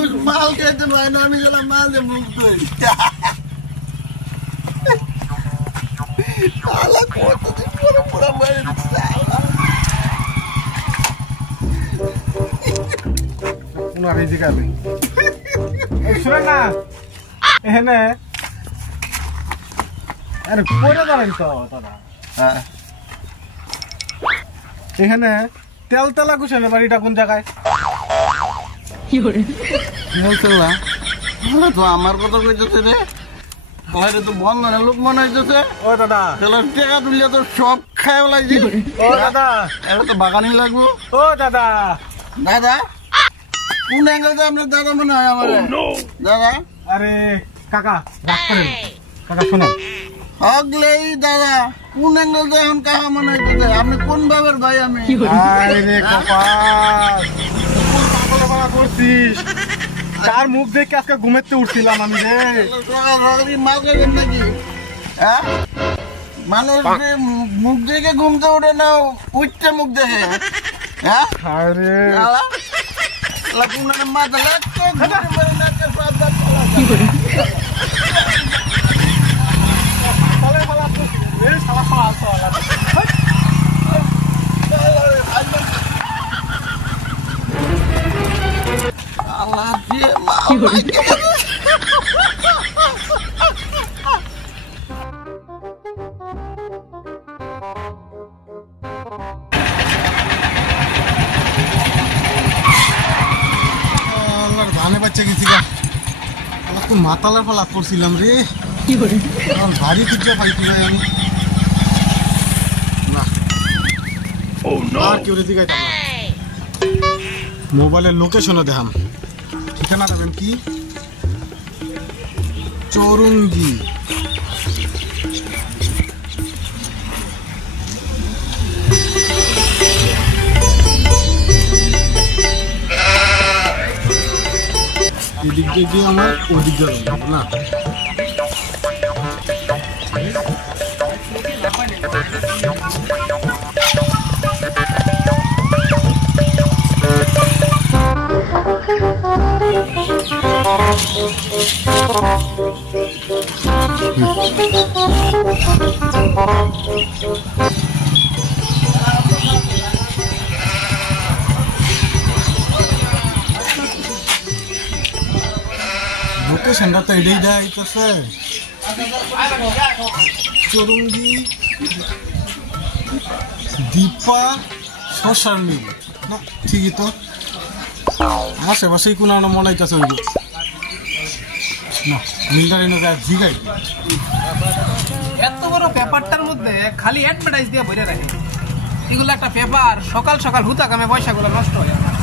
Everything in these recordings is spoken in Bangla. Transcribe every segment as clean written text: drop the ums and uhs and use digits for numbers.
মানুষ মাল খেতে পারে না, আমি গেলাম মালে মুখ ধরি। কতদিন পরে পুরা মেরে দিচ্ছে। শুনে না এখানে আরে পড়ে যাবেন তো দাদা। এখানে তেলতলা কুশানের বাড়িটা কোন জায়গায়? তেলতলা তো আমার কথা কইতেছে রে, বাইরে তো বন্ধনের লোক মনে হইতেছে। ও দাদা তেলের টাকা তুললে তো সব খায় লাগছে। ও দাদা এবার তো বাগানই লাগবো। ও দাদা দাদা কোন অ্যাঙ্গেলটা আপনার দাদা মনে হয় আমার? দাদা আরে কাকা রাগ করেন কাকা, শোনো আগলেই দাদা কোন অ্যাঙ্গেলটা এখন কাহা মনে হইতেছে? আপনি কোন ভাবের ভাই? আমি আরে কপাল কোন পাগল করছিস? তার মুখ দেখে আজকে ঘুমেতে উঠছিলাম আমি রে। মাল খাবেন নাকি? হ্যাঁ মানুষ মুখ দেখে ঘুমতে উঠে না, উঠতে মুখ দেখে। হ্যাঁ আরে মাথা লাগছে আল্লাহ দিয়ে ধানে বাচ্চা গেছি তো মাতালার পালা করছিলাম রে। ভারী খুঁজে পাইছি ভাই আমি না কেউ দিকে মোবাইলের লোকেশনও দেখাম। ঠিকানা দেবেন কি? চৌরঙ্গি। এদিক দিয়ে আমার ওদিক দিয়ে না লোকেশনটা তো এটাই দেখাইতেছে, চৌরঙ্গি দীপা শশার মিল না? ঠিকই তো আশেপাশেই কোনো মনে হইতেছে ওই না মিলটার এনে জিগাই। এত বড় পেপারটার মধ্যে খালি অ্যাডভার্টাইজ দিয়ে ভরে রাখে। এগুলো একটা পেপার, সকাল সকাল হুতা কামে পয়সাগুলো নষ্ট হয়ে যায়।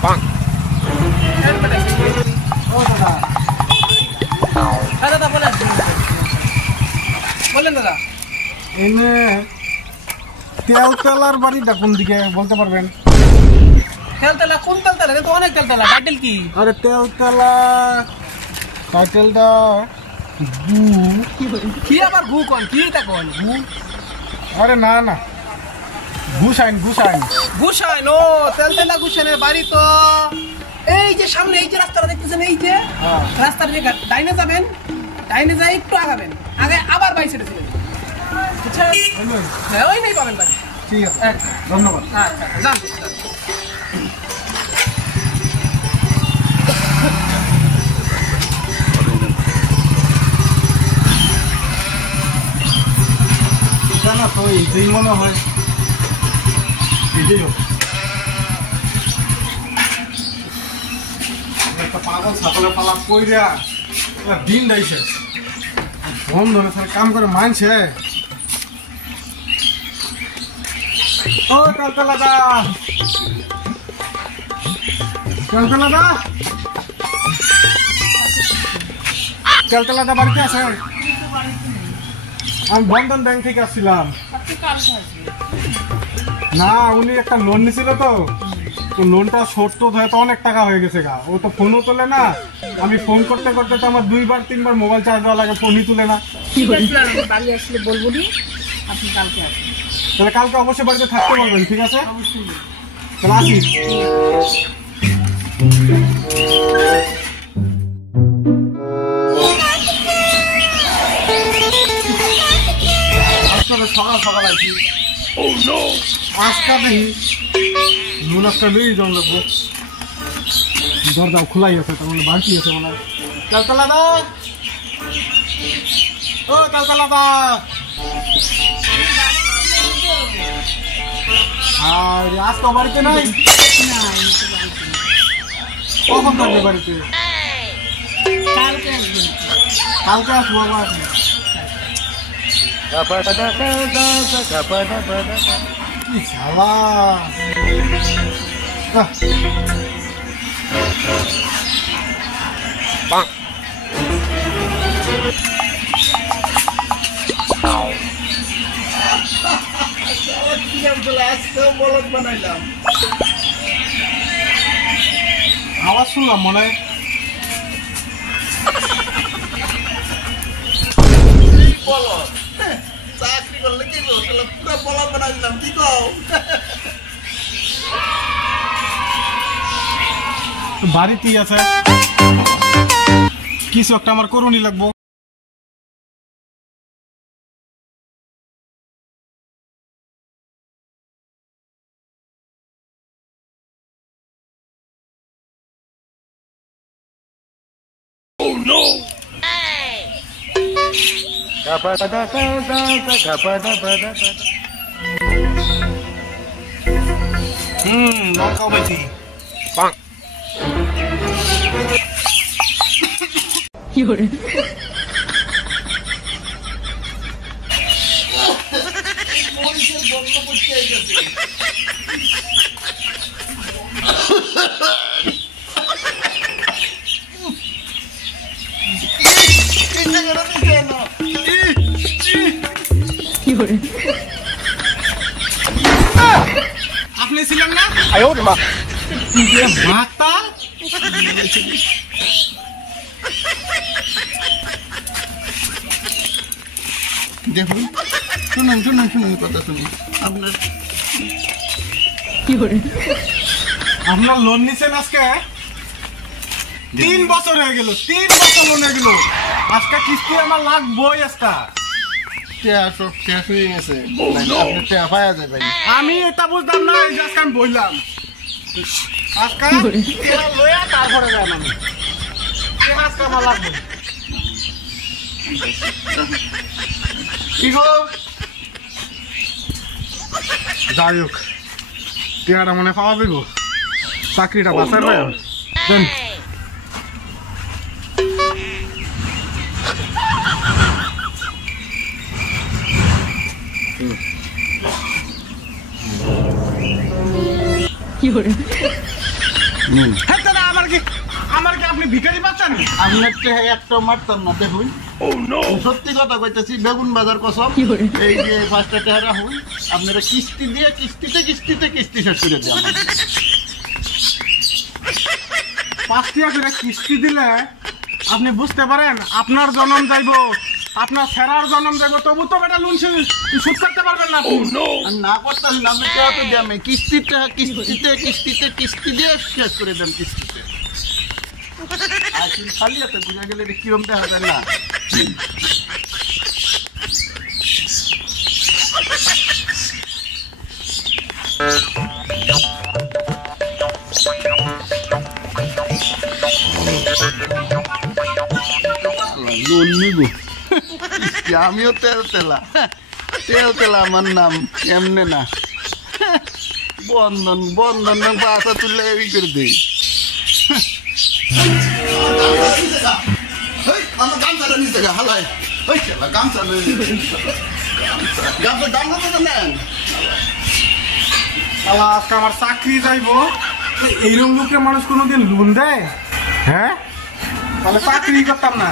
দাদা বলেন বলেন দাদা। এনে তেলতলার বাড়িটা কোন দিকে বলতে পারবেন? তেলতলা কোন তেলতলা? তো অনেক তেলতলা। টাইটেল কি? আরে তেলতলা টাইটেলটা কি আবার ঘু কোন? কি তা কোন? আরে না না ঘুষাইন ঘুষাইন ঘুষাইন। ও তেলতলা ঘুষাইনের বাড়ি তো এই যে সামনে এই যে রাস্তাটা দেখতেছেন, এই যে রাস্তার যে ডাইনে যাবেন, ডাইনে যাই একটু আগাবেন, আগে আবার বাই সাইডে ছিলেন। হ্যাঁ ওই নেই পাবেন বাড়ি। ঠিক আছে ধন্যবাদ। আচ্ছা যান। না তো এইটাই মনে হয়, এটাই হবে। একটা পাগল ছাগলের পালা কইরা দিন যাইছে বন্ধ ধরে স্যার কাম করে মানছে। ও তেলতলাদা তেলতলাদা তেলতলাদা বাড়িতে আছে? আমি বন্ধন ব্যাংক থেকে আসছিলাম। না উনি একটা লোন নিছিল তো লোনটা শোধ টোধ হয়তো অনেক টাকা হয়ে গেছে গা। ও তো ফোনও তোলে না, আমি ফোন করতে করতে তো আমার 2বার 3বার মোবাইল চার্জ দেওয়া লাগে, ফোনই তুলে না। বাড়ি আসলে বলবো নি, আপনি কালকে আসেন। তাহলে কালকে অবশ্যই বাড়িতে থাকতে পারবেন, ঠিক আছে? তাহলে আসি। সকাল সকাল আইছি। আজকা দেখি নুন একটা বেরিয়ে যাও লাগবো। দরজা খোলাই আছে, তার মানে বাকি আছে মনে হয়। তালতলা দা, ও তালতলা দা। আর আজ তো বাড়িতে নাই। কখন থাকবে বাড়িতে? কালকে আসবেন। কালকে আসবো আবার। কি শালা। বলদ বানাইলাম। আওয়াজ শুনলাম মনে হয়। বলদ চাকরি করলে কি পুরো বলদ বানাই দিলাম। কি কও? বাড়িতেই আছে, কিছু একটা আমার করুনি লাগবো। লঙ্কাও বেশি। মরিচের গন্ধ করতে আইতাছে। আপনি ছিলেন না? মাতা দেখুন, শুনুন শুনুন শুনুন কথা শুনুন। আপনার আপনার লোন নিছেন আজকে 3 বছর হয়ে গেল। 3 বছর লোন হয়ে গেল। আজকে কিস্তি আমার লাগবই। আজকে সব শেষ হয়ে গেছে। আপনি টেয়া পাওয়া যাবেন। আমি এটা বুঝলাম না, এই যে আজকে আমি বললাম আজকে লইয়া তারপরে যাই আমি। আজকে আমার লাগবে। কি গো? যাই হোক, টিয়াটা মনে পাওয়া যাইব। চাকরিটা বাঁচার দেন। আমার কি আপনি ভিখারি পাচ্ছেন? আপনার টেয়া একটা মারতাম না। দেখুন, সত্যি কথা কইতেছি, বেগুন বাজার কসম। এই যে 5টা টেয়া রাখুন, আপনারা কিস্তি দিয়ে কিস্তি শেষ করে দেন। 5 টাকা করে কিস্তি দিলে আপনি বুঝতে পারেন আপনার জন্ম যাইব, আপনার ফেরার জন্ম যাইব, তবু তো বেটা লোন শোধ করতে পারবেন না। আমি না করতেছি না, আপনি টেয়া তো দেন। কিস্তি দিয়ে শেষ করে দেন। কিস্তিতে খালি আছে, বুঝা গেলে কিরম দেখা যায় না। লোন নিব, আমিও তেলা আমার নাম এমনে না। বন্ধন বাসা তুললে এই করে দেই। আমার গামছাটা নিচে হালায় গামছা দাম কত নেন? আজকে আমার চাকরি যাইব। এইরকম লোকের মানুষ কোনোদিন লোন দেয়? হ্যাঁ, তাহলে চাকরি করতাম না।